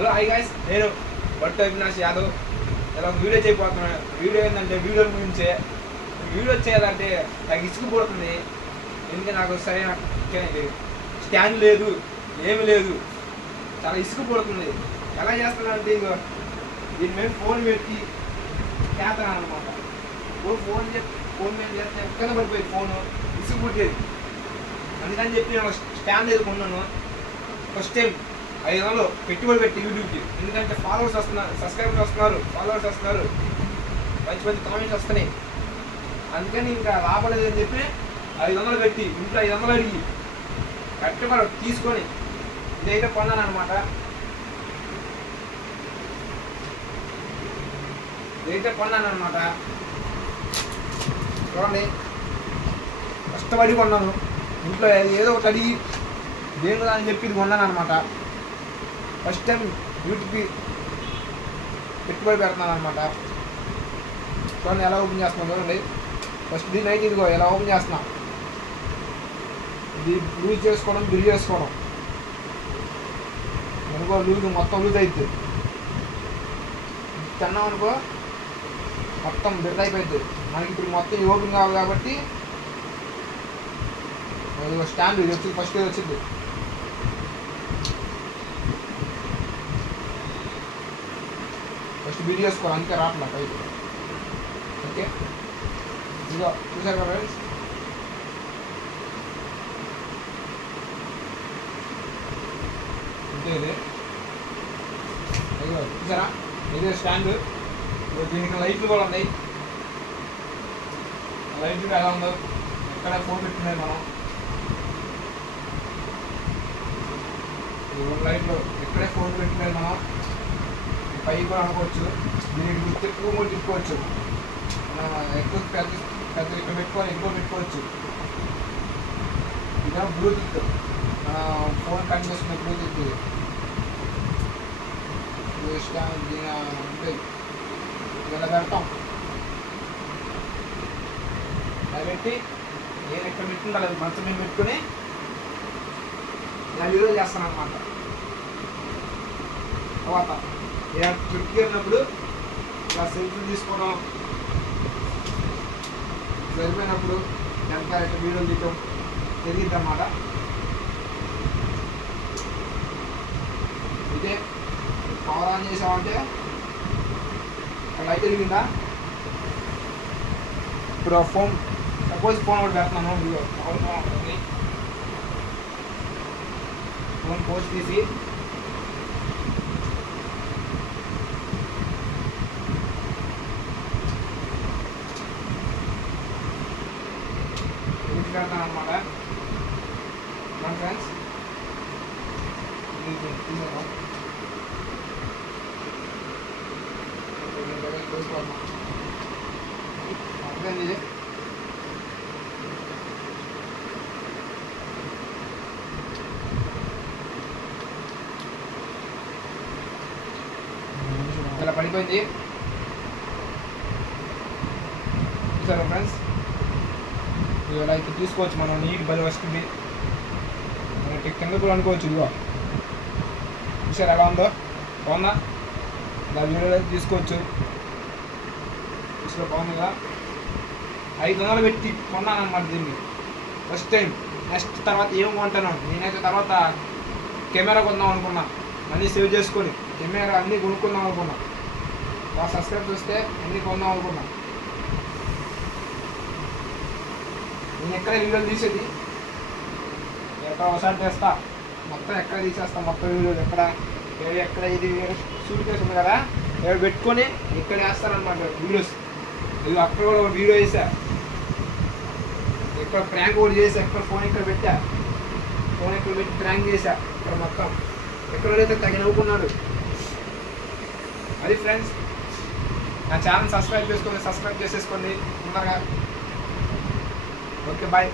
Hello hi guys, నేను బట్టు అవినాష్ యాదవ్. ఇలా ఒక వీడియో చేయబోతున్నాను. వీడియో ఏంటంటే వీడియో గురించే. వీడియో చేయాలంటే నాకు ఇసుకుపోతుంది. ఎందుకంటే నాకు సరైన స్టాండ్ లేదు, ఏమి లేదు, చాలా ఇసుకుపోతుంది. ఎలా చేస్తానంటే ఇక దీని మీద ఫోన్ పెట్టి చేస్తాను అనమాట. ఫోన్ మీద చేస్తే కింద పడిపోయింది ఫోను, ఇసుకు పుట్టేది. అందుకని చెప్పి నేను స్టాండ్ ఎదుర్కొన్నాను. ఫస్ట్ టైం 500 పెట్టుబడి పెట్టి యూట్యూబ్కి. ఎందుకంటే ఫాలోవర్స్ వస్తున్నారు, సబ్స్క్రైబర్స్ వస్తున్నారు, ఫాలోవర్స్ వస్తున్నారు, మంచి మంచి కామెంట్స్ వస్తున్నాయి. అందుకని ఇంకా రాబలేదని చెప్పి 500 పెట్టి ఇంట్లో 500 అడిగి కట్టుబడి తీసుకొని ఇదైతే కొన్నాను అనమాట. చూడండి, కష్టపడి కొన్నాను. ఇంట్లో ఏదో ఒకటి అడిగి దేని అని చెప్పి ఇది కొన్నాను అనమాట. ఫస్ట్ టైం యూట్యూబ్కి పెట్టుబడి పెడుతున్నాను అనమాట. చూడండి ఎలా ఓపెన్ చేస్తున్నాను. చూడండి ఫస్ట్ దీని అయితే ఇదిగో ఎలా ఓపెన్ చేస్తున్నా. ఇది లూజ్ చేసుకోవడం, బిల్ చేసుకోవడం. అనుకో లూజ్ మొత్తం లూజ్ అవుతుంది. తిన్నాం అనుకో మొత్తం బిల్ అయిపోతుంది. మనకి ఇప్పుడు మొత్తం ఓపెన్ కావాలి కాబట్టి స్టాండ్ ఇది వచ్చింది. ఫస్ట్ ఇది వచ్చింది. ఫస్ట్ వీడియో చేసుకోవాలి, అందుకే రావట్లా పైకి. ఓకే, ఇదిగో చూసారు కదా ఫ్రెండ్స్, అంతే. ఇది ఇదిగో చూసారా, ఇదే స్టాండ్. దీనికి లైట్లు కూడా ఉన్నాయి. లైట్లు ఎలా ఉందో ఎక్కడ ఫోన్ పెట్టుకున్నాయి మనం. లైట్లో ఎక్కడే ఫోన్ పెట్టుకున్నాయి మనం. పైకి కూడా అనుకోవచ్చు. దీనికి గుర్తు ఎక్కువ కూడా తిప్పుకోవచ్చు. మనం ఎక్కువ పెద్ద పెద్ద ఇక్కడ పెట్టుకొని ఎక్కువ పెట్టుకోవచ్చు. ఇదా బ్లూటూత్, మన ఫోన్ కనెక్ట్ చేసుకునే బ్లూటూత్. దీని ఉంటాయి, ఇలా పెడతాం. ఇలా పెట్టి నేను ఎక్కడ పెట్టుకుంటా మంచం మీద పెట్టుకుని ఇలా వీడియో చేస్తాను అనమాట. తర్వాత ఇలా ట్రిప్కి వెళ్ళినప్పుడు ఇలా సెల్ఫీ తీసుకోవడం, సరిపోయినప్పుడు వెనకాల ఇట్లా వీడియోలు తీయటం జరిగింది అన్నమాట. ఇదే పవర్ ఆన్ చేసామంటే లైట్ తిరిగిందా. ఇప్పుడు ఫోన్ సపోజ్ ఫోన్ ఒకటి పెడుతున్నాను. ఫోన్ పోస్ట్ తీసి పెడతాను అనమాట. మన ఫ్రెండ్స్ అర్థమైంది. ఇలా పడిపోయింది చూసారా ఫ్రెండ్స్. ఇలా అయితే తీసుకోవచ్చు మనం. నీట్ బలి వస్తుంది మనకి కింద కూడా అనుకోవచ్చు. ఇదిగో చూసారు ఎలా ఉందో, బాగుందా. ఇలా వీడియో అయితే తీసుకోవచ్చు. చూసారా బాగుందిగా. 500 పెట్టి కొన్నాను అనమాట దీన్ని ఫస్ట్ టైం. నెక్స్ట్ తర్వాత ఏం కొంటాను నేనైతే, తర్వాత కెమెరా కొందాం అనుకున్నా. మనీ సేవ్ చేసుకొని కెమెరా అన్నీ కొనుక్కుందాం అనుకున్నా. సబ్స్క్రైబ్ వస్తే అన్నీ కొందాం అనుకున్నా. నేను ఎక్కడ వీడియోలు తీసేది ఎక్కడ ఒకసారి చేస్తా, మొత్తం ఎక్కడ తీసేస్తా. మొత్తం వీడియోలు ఎక్కడ ఇది షూట్ కేసు ఉంది కదా, ఇక్కడ పెట్టుకొని ఇక్కడ వేస్తానమాట వీడియోస్. ఇది అక్కడ కూడా ఒక వీడియో వేసా, ఇక్కడ ప్రాంక్ కూడా చేసా. ఎక్కడ ఫోన్ ఇక్కడ పెట్టా, ఫోన్ ఇక్కడ పెట్టి ప్రాంక్ చేసా. ఇక్కడ మొత్తం ఎక్కడైతే తగినవ్వుకున్నాడు. అది ఫ్రెండ్స్, నా ఛానల్ సబ్స్క్రైబ్ చేసుకోండి, సబ్స్క్రైబ్ చేసేసుకోండి తొందరగా. Okay bye.